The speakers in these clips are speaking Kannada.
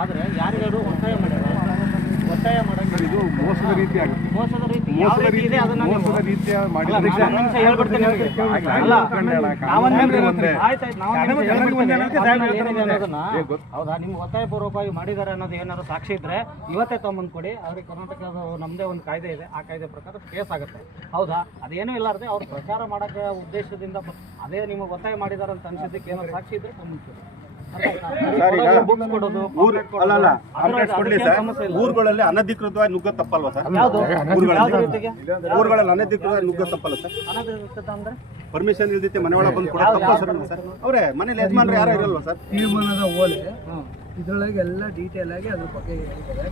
ಆದರೆ ಯಾರಿಗಾದ್ರು ಒತ್ತಾಯ ಮಾಡ್ಯಾರ ಒತ್ತಾಯ ಮಾಡೋದು ಇದು ಮೋಸದ ರೀತಿ ಆಗುತ್ತೆ. ಮೋಸದ ರೀತಿ ಯಾವ ರೀತಿ ಇದೆ ಅದನ್ನ ಮೋಸದ ರೀತಿಯ ಮಾಡಿದ್ರೆ ನಿಮಿಷ ಹೇಳ್ಬಿಡ್ತೇನೆ ನಿಮಗೆ. ಅಲ್ಲ ಹೌದಾ ನಿಮ್ಗೆ ಒತ್ತಾಯ ಪೂರ್ವಕವಾಗಿ ಮಾಡಿದ್ದಾರೆ ಅನ್ನೋದು ಏನಾದ್ರು ಸಾಕ್ಷಿ ಇದ್ರೆ ಇವತ್ತೇ ತಗೊಂಬಂದು ಕೊಡಿ. ಅವ್ರಿಗೆ ಕರ್ನಾಟಕದ ನಮ್ಮದೇ ಒಂದು ಕಾಯ್ದೆ ಇದೆ, ಆ ಕಾಯ್ದೆ ಪ್ರಕಾರ ಕೇಸ್ ಆಗುತ್ತೆ. ಹೌದಾ ಅದೇನೂ ಇಲ್ಲಾರ್ದೆ ಅವ್ರು ಪ್ರಚಾರ ಮಾಡೋಕ್ಕೆ ಉದ್ದೇಶದಿಂದ ಅದೇ ನಿಮಗೆ ಒತ್ತಾಯ ಮಾಡಿದಾರೆ ಅಂತ ಅನ್ಸಿದ್ದಕ್ಕೆ ಏನಾದ್ರು ಸಾಕ್ಷಿ ಇದ್ರೆ ತಗೊಂಬಂದು ಊರುಗಳಲ್ಲಿ ಅನಧಿಕೃತವಾಗಿ ನುಗ್ಗ ತಪ್ಪಲ್ವಾ ಸರ್? ಊರುಗಳಲ್ಲಿ ಅನಧಿಕೃತವಾಗಿ ನುಗ್ಗ ತಪ್ಪಲ್ಲ ಸರ್? ಅಂದ್ರೆ ಪರ್ಮಿಷನ್ ಇಲ್ದಿತ್ತೆ ಮನೆ ಒಳಗೆ ಬಂದು ಕೊಡೋ ತಪ್ಪ ಸರ್? ಅವರೇ ಮನೇಲಿ ಯಜಮಾನ್ರು ಯಾರು ಇರಲ್ವಾ ಸರ್? ತೀರ್ಮಾನದ ಓಲೆ ಇದರೊಳಗೆ ಎಲ್ಲ ಡೀಟೇಲ್ ಆಗಿ ಅದ್ರ ಬಗ್ಗೆ ಹೇಳಿದ್ದಾರೆ.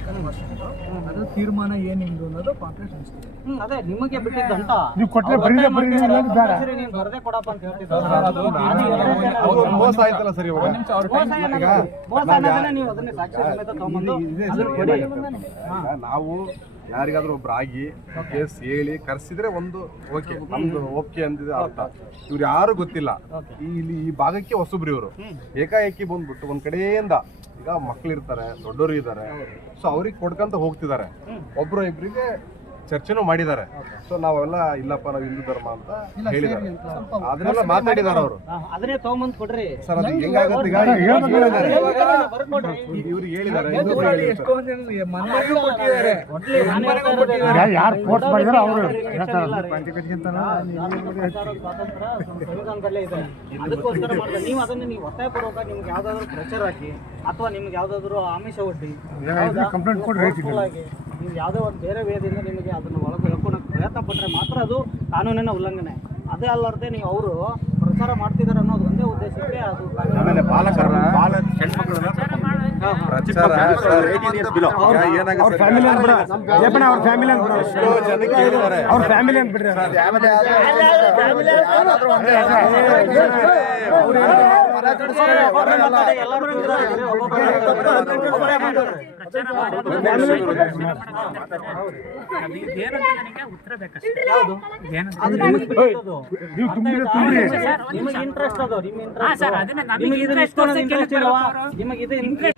ಅದು ತೀರ್ಮಾನ ಏನಿಂದು ಅನ್ನೋದು ಕಾಂಗ್ರೆಸ್ ಅನಿಸ್ತಿದೆ. ಅದೇ ನಿಮಗೆ ಬಿಟ್ಟಿದ್ದಂತ ನೀವು ಕೊಟ್ಟರೆ ನೀವು ಬರದೇ ಕೊಡಪ್ಪ ಅಂತ ಹೇಳ್ತಿದ್ದಾರೆ. ಮೋಸ ಆಯ್ತಲ್ಲ ಸರ್ ಇವಾಗ. ನೀವು ಅದನ್ನೇ ಸಾಕ್ಷಿ ಸಮೇತ ತಗೊಂಬಂದು ನಾವು ಯಾರಿಗಾದ್ರೂ ಒಬ್ರು ಆಗಿ ಕೇಸ್ ಹೇಳಿ ಕರ್ಸಿದ್ರೆ ಒಂದು ಓಕೆ, ನಮ್ದು ಓಕೆ ಅಂದಿದೆ ಅರ್ಥ. ಇವ್ರು ಯಾರು ಗೊತ್ತಿಲ್ಲ, ಇಲ್ಲಿ ಈ ಭಾಗಕ್ಕೆ ಹೊಸಬ್ರು ಇವರು ಏಕಾಏಕಿ ಬಂದ್ಬಿಟ್ಟು ಒಂದ್ ಕಡೆಯಿಂದ ಈಗ ಮಕ್ಳು ಇರ್ತಾರೆ, ದೊಡ್ಡವರು ಇದ್ದಾರೆ, ಸೊ ಅವ್ರಿಗೆ ಕೊಡ್ಕಂತ ಹೋಗ್ತಿದ್ದಾರೆ. ಒಬ್ರು ಇಬ್ರಿಗೆ ಚರ್ಚೆನೂ ಮಾಡಿದ್ದಾರೆ. ಸೊ ನಾವೆಲ್ಲ ಇಲ್ಲಪ್ಪ ನಾವು ಹಿಂದೂ ಧರ್ಮ ಅಂತ ಹೇಳಿದ್ದಾರೆ, ಅದನ್ನೆಲ್ಲ ಮಾತಾಡಿದಾರೆ ಅವರು. ಅದನ್ನೇ ತಗೊಂಬಂದ್ ಕೊಡ್ರಿ ಸರ್. ಅದು ಹೆಂಗಾಗುತ್ತೆ ಇವ್ರಿಗೆ ಹೇಳಿದ್ದಾರೆ, ಸಂವಿಧಾನದಲ್ಲೇ ಇದೆ. ಅದಕ್ಕೋಸ್ಕರ ಮಾಡಿದ್ರೆ ನೀವು ಅದನ್ನ ನೀವು ಒತ್ತಾಯ ಪೂರ್ವಕ ನಿಮ್ಗೆ ಯಾವ್ದಾದ್ರು ಪ್ರೆಷರ್ ಹಾಕಿ ಅಥವಾ ನಿಮ್ಗೆ ಯಾವ್ದಾದ್ರು ಆಮಿಷ ಒಡ್ಡಿ ನೀವು ಯಾವುದೋ ಒಂದು ಬೇರೆ ವೇದಿಯಿಂದ ನಿಮಗೆ ಅದನ್ನು ಒಳಗೆ ಹೇಳ್ಕೊಳಕ್ಕೆ ಪ್ರಯತ್ನ ಪಟ್ಟರೆ ಮಾತ್ರ ಅದು ಕಾನೂನಿನ ಉಲ್ಲಂಘನೆ. ಅದೇ ಅಲ್ಲದೆ ನೀವು ಅವರು ಪ್ರಚಾರ ಮಾಡ್ತಿದ್ದಾರೆ ಅನ್ನೋದು ಒಂದೇ ಉದ್ದೇಶಕ್ಕೆ ಅದು ಆಮೇಲೆ ಪಾಲಕರು ಹೆಣ್ಮಕ್ಳನ್ನ ನಿಮಗೆ ಇಂಟ್ರೆಸ್ಟ್ ಅದು ನಿಮಗೆ ಇಂಟ್ರೆಸ್ಟ್ ನಿಮಗೆ